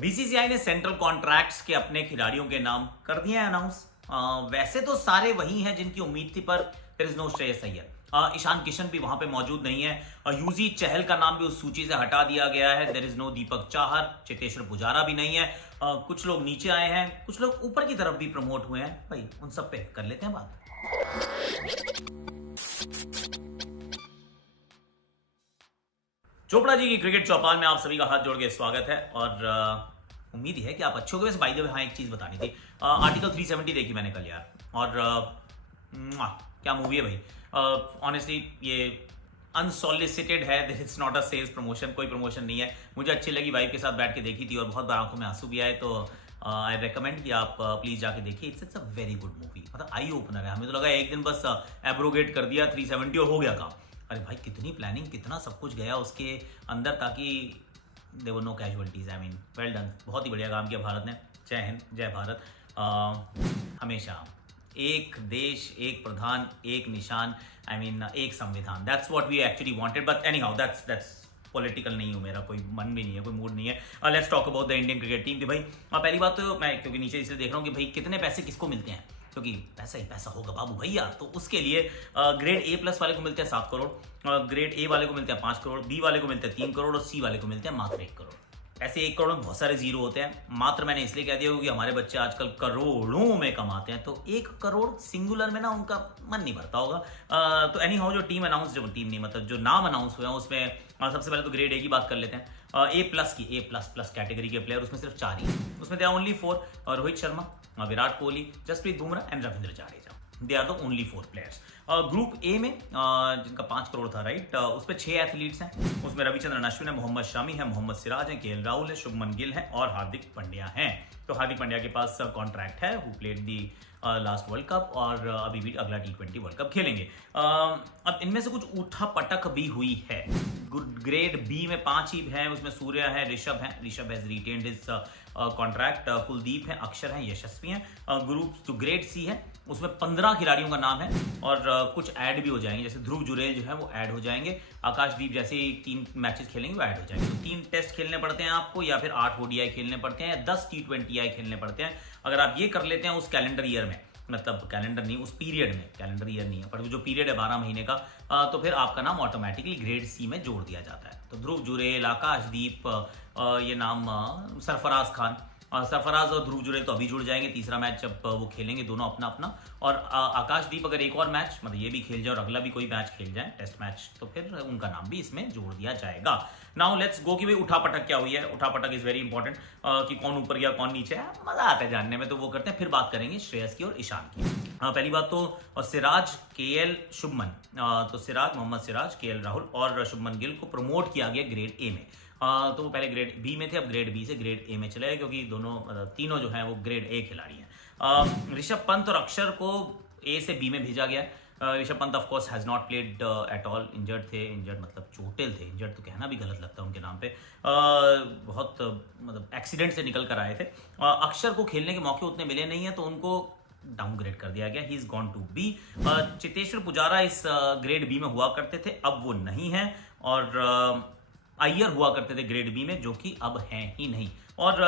BCCI ने central contracts के अपने खिलाड़ियों के नाम कर दिए हैं अनाउंस। वैसे तो सारे वही हैं जिनकी उम्मीद थी, पर there is no Shreyas Iyer. Ishan Kishan भी वहां पे मौजूद नहीं है। युजी चहल का नाम भी उस सूची से हटा दिया गया है। There is no Deepak Chahar, Cheteshwar Pujara भी नहीं है। कुछ लोग नीचे आए हैं, कुछ लोग ऊपर की तरफ भी प्रमोट हुए हैं। भाई उन सब पे कर लेते हैं बात। चोपड़ा जी की क्रिकेट चौपाल में आप सभी का हाथ जोड़ के स्वागत है और उम्मीद है कि आप अच्छे हो गए। वैसे बाय द वे हाँ एक चीज बतानी थी, आर्टिकल 370 देखी मैंने कल यार, और क्या मूवी है भाई। ऑनेस्टली ये अनसॉलिसिटेड है, it's not a sales promotion, कोई प्रमोशन नहीं है। मुझे अच्छी लगी, वाइफ के साथ बैठ के देखी थी और बहुत बार आंखों में आंसू भी आए, तो आई रेकमेंड कि आप प्लीज जाके देखिए। It's a very good movie, मतलब आई ओपनर है। हमें तो लगा एक दिन बस एब्रोगेट कर दिया 370 और हो गया काम। अरे भाई कितनी प्लानिंग, कितना सब कुछ गया उसके अंदर ताकि there were no casualties. I mean well done, बहुत ही बढ़िया काम किया भारत ने। जय हिंद, जय भारत। हमेशा एक देश, एक प्रधान, एक निशान, आई मीन एक संविधान। That's what we actually wanted, but anyhow that's political नहीं हूँ, मेरा कोई मन भी नहीं है, कोई मूड नहीं है। Let's talk about the Indian cricket team. कि भाई पहली बात तो मैं क्योंकि नीचे इसलिए देख रहा हूँ कि भाई कितने पैसे किसको मिलते हैं, क्योंकि पैसा ही पैसा होगा बाबू भैया। तो उसके लिए ग्रेड ए प्लस वाले को मिलते हैं 7 करोड़, ग्रेड ए वाले को मिलते हैं 5 करोड़, बी वाले को मिलते हैं 3 करोड़ और सी वाले को मिलते हैं मात्र 1 करोड़। ऐसे 1 करोड़ में बहुत सारे जीरो होते हैं। मात्र मैंने इसलिए कह दिया क्योंकि हमारे बच्चे आजकल करोड़ों में कमाते हैं, तो 1 करोड़ सिंगुलर में ना उनका मन नहीं भरता होगा। तो एनी हाउ जो टीम अनाउंस, जो टीम नहीं मतलब जो नाम अनाउंस हुए हैं उसमें सबसे पहले तो ग्रेड ए की बात कर लेते हैं। ए प्लस की, ए प्लस प्लस कैटेगरी के प्लेयर उसमें सिर्फ 4 ही हैं। उसमें they are only 4, Rohit Sharma, Virat Kohli, Jasprit Bumrah and Ravindra Jadeja. They are the only 4 players. Group A में जिनका 5 करोड़ था राइट, उस पर 6 एथलीट्स हैं। उसमें रविचंद्रन अश्विन है, मोहम्मद शमी है, मोहम्मद सिराज है, केएल राहुल है, शुभमन गिल है और हार्दिक पांड्या हैं। तो हार्दिक पांड्या के पास कॉन्ट्रैक्ट है, who played the last world cup और अभी भी अगला T20 वर्ल्ड कप खेलेंगे। अब इनमें से कुछ उठा पटक भी हुई है। ग्रेड बी में 5 ही हैं, उसमें सूर्य है, Rishabh has retained his contract, Kuldeep है, अक्षर है, यशस्वी हैं। ग्रुप जो ग्रेड सी है उसमें 15 खिलाड़ियों का नाम है और कुछ ऐड भी हो जाएंगे, जैसे ध्रुव जुरेल जो है वो ऐड हो जाएंगे। आकाशदीप जैसे ही 3 मैचेस खेलेंगे वो ऐड हो जाएंगे। तो 3 टेस्ट खेलने पड़ते हैं आपको, या फिर 8 ODI खेलने पड़ते हैं, या 10 T20I खेलने पड़ते हैं। अगर आप ये कर लेते हैं उस कैलेंडर ईयर में, मतलब कैलेंडर नहीं उस पीरियड में, कैलेंडर ईयर नहीं है पर जो पीरियड है 12 महीने का, तो फिर आपका नाम ऑटोमेटिकली ग्रेड सी में जोड़ दिया जाता है। तो ध्रुव जुरेल, आकाशदीप, ये नाम सरफराज खान, सरफराज और ध्रुव जुरेल तो अभी जुड़ जाएंगे तीसरा मैच जब वो खेलेंगे दोनों अपना अपना। और आकाशदीप अगर एक और मैच, मतलब ये भी खेल जाए और अगला भी कोई मैच खेल जाए टेस्ट मैच, तो फिर उनका नाम भी इसमें जोड़ दिया जाएगा। नाउ लेट्स गो कि भाई उठापटक क्या हुई है। उठापटक इज वेरी इंपॉर्टेंट, कि कौन ऊपर गया कौन नीचे है, मजा आता है जानने में, तो वो करते हैं। फिर बात करेंगे श्रेयस की और ईशान की। पहली बात तो सिराज, केएल, शुभमन, तो सिराज, मोहम्मद सिराज, केएल राहुल और शुभमन गिल को प्रमोट किया गया ग्रेड ए में। तो वो पहले ग्रेड बी में थे, अब ग्रेड बी से ग्रेड ए में चले गए, क्योंकि दोनों तीनों जो हैं वो ग्रेड ए खिलाड़ी हैं। ऋषभ पंत और अक्षर को ए से बी में भेजा गया। Rishabh Pant of course has not played at all, injured थे, इंजर्ड मतलब चोटिल थे, इंजर्ड तो कहना भी गलत लगता है उनके नाम पे, बहुत मतलब एक्सीडेंट से निकल कर आए थे। अक्षर को खेलने के मौके उतने मिले नहीं है, तो उनको डाउनग्रेड कर दिया गया, he is gone to be. Cheteshwar Pujara इस ग्रेड बी में हुआ करते थे, अब वो नहीं है। और अय्यर हुआ करते थे ग्रेड बी में, जो कि अब हैं ही नहीं। और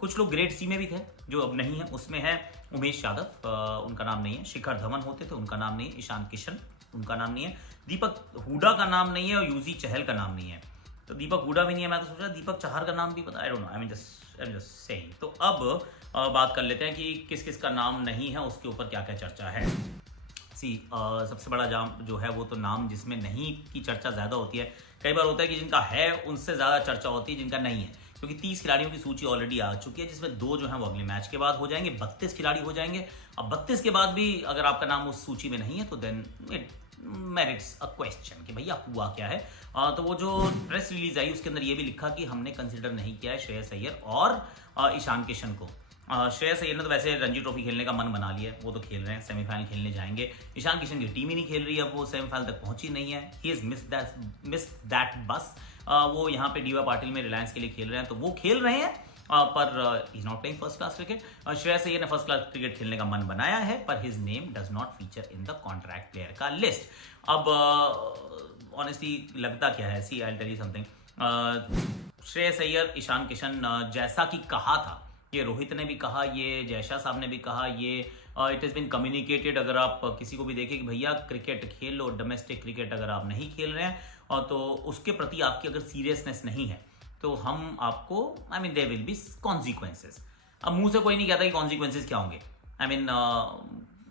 कुछ लोग ग्रेड सी में भी थे जो अब नहीं है। उसमें है उमेश यादव, उनका नाम नहीं है। शिखर धवन होते थे, उनका नाम नहीं है। ईशान किशन, उनका नाम नहीं है। दीपक हुडा का नाम नहीं है और युजी चहल का नाम नहीं है। तो दीपक हुडा भी नहीं है, मैं तो सोच रहा दीपक चाहर का नाम भी पता, I don't know, I mean just saying. तो अब बात कर लेते हैं कि किस किस का नाम नहीं है, उसके ऊपर क्या क्या चर्चा है। सबसे बड़ा जाम जो है वो तो नाम जिसमें नहीं की चर्चा ज्यादा होती है। कई बार होता है कि जिनका है उनसे ज्यादा चर्चा होती है जिनका नहीं है, क्योंकि 30 खिलाड़ियों की सूची ऑलरेडी आ चुकी है, जिसमें 2 जो है वो अगले मैच के बाद हो जाएंगे। 32 खिलाड़ी हो जाएंगे। अब 32 के बाद भी अगर आपका नाम उस सूची में नहीं है तो then it merits a question कि भैया हुआ क्या है। तो वो जो प्रेस रिलीज आई उसके अंदर ये भी लिखा कि हमने कंसिडर नहीं किया है श्रेयस अय्यर और ईशान किशन को। श्रेयस अय्यर ने तो वैसे रणजी ट्रॉफी खेलने का मन बना लिया है, वो तो खेल रहे हैं, सेमीफाइनल खेलने जाएंगे। ईशान किशन की टीम ही नहीं खेल रही है, अब वो सेमीफाइनल तक पहुंची नहीं है। ही इज मिस दैट बस। वो यहाँ पे डीवा पाटिल में रिलायंस के लिए खेल रहे हैं, तो वो खेल रहे हैं, पर is not playing first class cricket. Shreyas Iyer ने फर्स्ट क्लास क्रिकेट खेलने का मन बनाया है, पर his name does not feature in the contract player का लिस्ट। अब ऑनेस्टली लगता क्या है, see I tell you something, Shreyas Iyer, Ishan Kishan, जैसा कि कहा था, ये रोहित ने भी कहा, ये जयशाह साहब ने भी कहा, ये इट इज़ बिन कम्युनिकेटेड। अगर आप किसी को भी देखें कि भैया क्रिकेट खेल लो, डोमेस्टिक क्रिकेट अगर आप नहीं खेल रहे हैं और तो उसके प्रति आपकी अगर सीरियसनेस नहीं है तो हम आपको देयर विल बी कॉन्सिक्वेंसेस। अब मुंह से कोई नहीं कहता कि कॉन्सिक्वेंसेस क्या होंगे।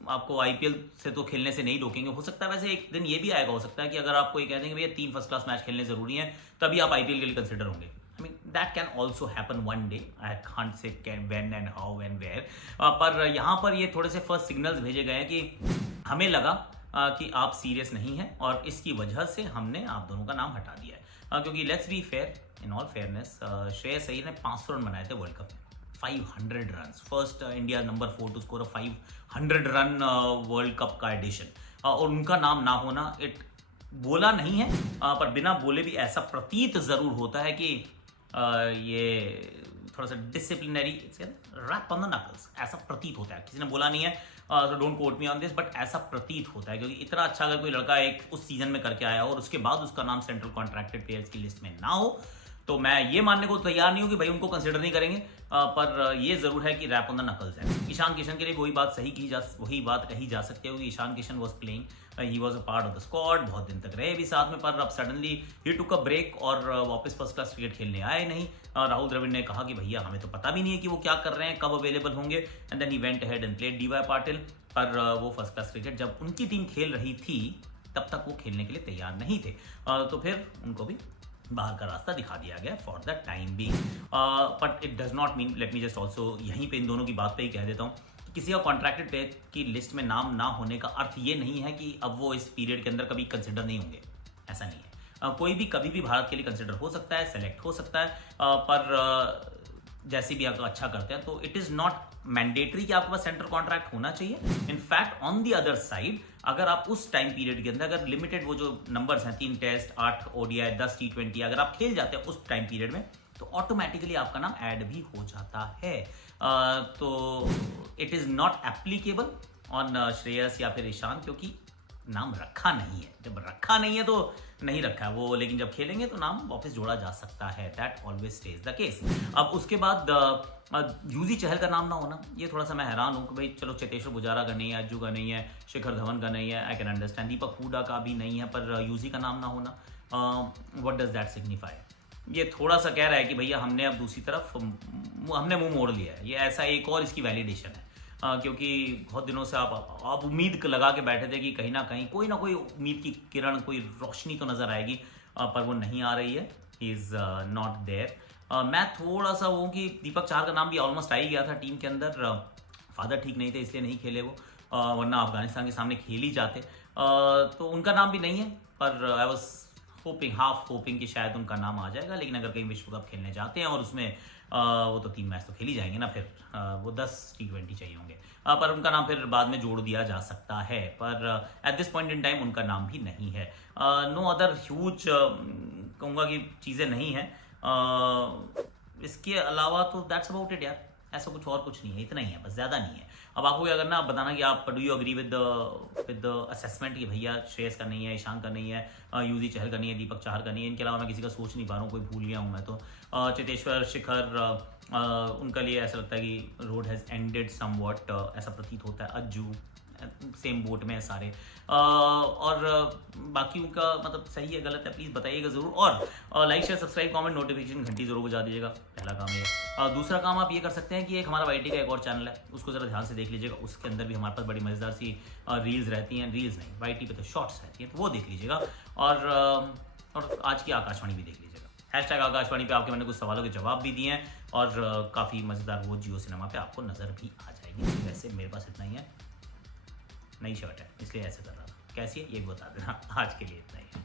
आपको आईपीएल से तो खेलने से नहीं रोकेंगे। हो सकता है वैसे एक दिन ये भी आएगा, हो सकता है कि अगर आपको ये कह देंगे भैया 3 फर्स्ट क्लास मैच खेलने जरूरी हैं तभी आप आईपीएल के लिए कंसिडर होंगे। That can also happen one day, I can't say when and how and where. पर यहाँ पर ये थोड़े से फर्स्ट सिग्नल्स भेजे गए हैं कि हमें लगा कि आप सीरियस नहीं हैं और इसकी वजह से हमने आप दोनों का नाम हटा दिया है। क्योंकि let's be fair, in all fairness, Shreyas Iyer ने 500 रन बनाए थे वर्ल्ड कप में, 500 run, first India number 4 to score 500 run world cup का एडिशन, और उनका नाम ना होना, इट बोला नहीं है पर बिना बोले भी ऐसा प्रतीत जरूर होता है कि ये थोड़ा सा disciplinary rap on the knuckles, ऐसा प्रतीत होता है। किसी ने बोला नहीं है, so don't quote me on this, but ऐसा प्रतीत होता है क्योंकि इतना अच्छा अगर कोई लड़का एक उस सीजन में करके आया और उसके बाद उसका नाम सेंट्रल कॉन्ट्रैक्टेड प्लेयर्स की लिस्ट में ना हो तो मैं ये मानने को तैयार नहीं हूं कि भाई उनको कंसिडर नहीं करेंगे। पर ये जरूर है कि रैप ऑन द नकल्स है। ईशान किशन के लिए वही बात कही जा सकती है कि Ishan Kishan was playing, he was a part of the squad, बहुत दिन तक रहे भी साथ में, पर अब suddenly he took a break और वापस फर्स्ट क्लास क्रिकेट खेलने आए नहीं। राहुल द्रविड़ ने कहा कि भैया हमें तो पता भी नहीं है कि वो क्या कर रहे हैं, कब अवेलेबल होंगे, and then he went ahead and played D Y Patil. पर वो फर्स्ट क्लास क्रिकेट जब उनकी टीम खेल रही थी तब तक वो खेलने के लिए तैयार नहीं थे, तो फिर उनको भी बाहर का रास्ता दिखा दिया गया फॉर द टाइम बी। But it does not mean, let me just also यहीं पे इन दोनों की बात पे ही कह देता हूँ, किसी का कॉन्ट्रैक्टेड प्लेयर की लिस्ट में नाम ना होने का अर्थ ये नहीं है कि अब वो इस पीरियड के अंदर कभी कंसिडर नहीं होंगे, ऐसा नहीं है। कोई भी कभी भी भारत के लिए कंसिडर हो सकता है, सेलेक्ट हो सकता है, पर जैसे भी आप अच्छा करते हैं तो इट इज नॉट मैंडेटरी कि आपके पास सेंट्रल कॉन्ट्रैक्ट होना चाहिए। In fact on the other side, अगर आप उस टाइम पीरियड के अंदर अगर लिमिटेड वो जो नंबर्स हैं, 3 टेस्ट, 8 ओडीआई, 10 T20, अगर आप खेल जाते हैं उस टाइम पीरियड में तो ऑटोमेटिकली आपका नाम ऐड भी हो जाता है। तो it is not applicable on Shreyas या फिर ईशान, क्योंकि नाम रखा नहीं है। जब रखा नहीं है तो नहीं रखा है वो, लेकिन जब खेलेंगे तो नाम वापस जोड़ा जा सकता है। That always stage the case. अब उसके बाद युजवेंद्र चहल का नाम ना होना, ये थोड़ा सा मैं हैरान हूँ कि भाई चलो चेतेश्वर पुजारा का नहीं है, अज्जू का नहीं है, शिखर धवन का नहीं है, आई कैन अंडरस्टैंड, दीपक हुडा का भी नहीं है, पर युजी का नाम ना होना, व्हाट डज दैट सिग्निफाई? ये थोड़ा सा कह रहा है कि भैया हमने अब दूसरी तरफ हमने मुंह मोड़ लिया है। ये ऐसा एक और इसकी वैलिडेशन है, क्योंकि बहुत दिनों से आप उम्मीद लगा के बैठे थे कि कहीं ना कहीं कोई ना कोई उम्मीद की किरण, कोई रोशनी तो नजर आएगी, पर वो नहीं आ रही है। He is not there. मैं थोड़ा सा वो कि दीपक चाहर का नाम भी ऑलमोस्ट आ ही गया था टीम के अंदर, फादर ठीक नहीं थे इसलिए नहीं खेले वो, वरना अफगानिस्तान के सामने खेल ही जाते, तो उनका नाम भी नहीं है। पर आई वॉज हाफ होपिंग कि शायद उनका नाम आ जाएगा, लेकिन अगर कहीं विश्व कप खेलने जाते हैं और उसमें वो तो 3 मैच तो खेल ही जाएंगे ना, फिर वो 10 T20 चाहिए होंगे, पर उनका नाम फिर बाद में जोड़ दिया जा सकता है। पर at this point in time उनका नाम भी नहीं है। नो अदर ह्यूज कहूँगा कि चीज़ें नहीं हैं। इसके अलावा तो दैट्स अबाउट इट यार, ऐसा कुछ नहीं है, इतना ही है बस, ज़्यादा नहीं है। अब आपको क्या करना, आप बताना कि आप do you agree with the assessment कि भैया श्रेयस का नहीं है, ईशान का नहीं है, युजवेंद्र चहल का नहीं है, दीपक चाहर का नहीं है, इनके अलावा मैं किसी का सोच नहीं पा रहा हूँ, कोई भूल गया हूँ मैं तो। चेतेश्वर, शिखर, उनका लिए ऐसा लगता है कि रोड हैज़ एंडेड समवॉट, ऐसा प्रतीत होता है। अज्जू सेम बोट में है सारे, और बाकी उनका मतलब सही है गलत है प्लीज़ बताइएगा ज़रूर। और like share subscribe comment notification घंटी जरूर बजा दीजिएगा, पहला काम ये। दूसरा काम आप ये कर सकते हैं कि एक हमारा वाईटी का एक और चैनल है, उसको ज़रा ध्यान से देख लीजिएगा, उसके अंदर भी हमारे पास बड़ी मज़ेदार सी रील्स रहती हैं, रील्स नहीं वाईटी पे तो शॉर्ट्स रहती हैं, तो वो देख लीजिएगा। और आज की आकाशवाणी भी देख लीजिएगा, हैशटैग आकाशवाणी पे आपके मैंने कुछ सवालों के जवाब भी दिए हैं, और काफ़ी मज़ेदार वो जियो सिनेमा पे आपको नज़र भी आ जाएगी। वैसे मेरे पास इतना ही है, नई शर्ट है इसलिए ऐसे कर रहा था, कैसी है ये भी बता देना। आज के लिए इतना ही है।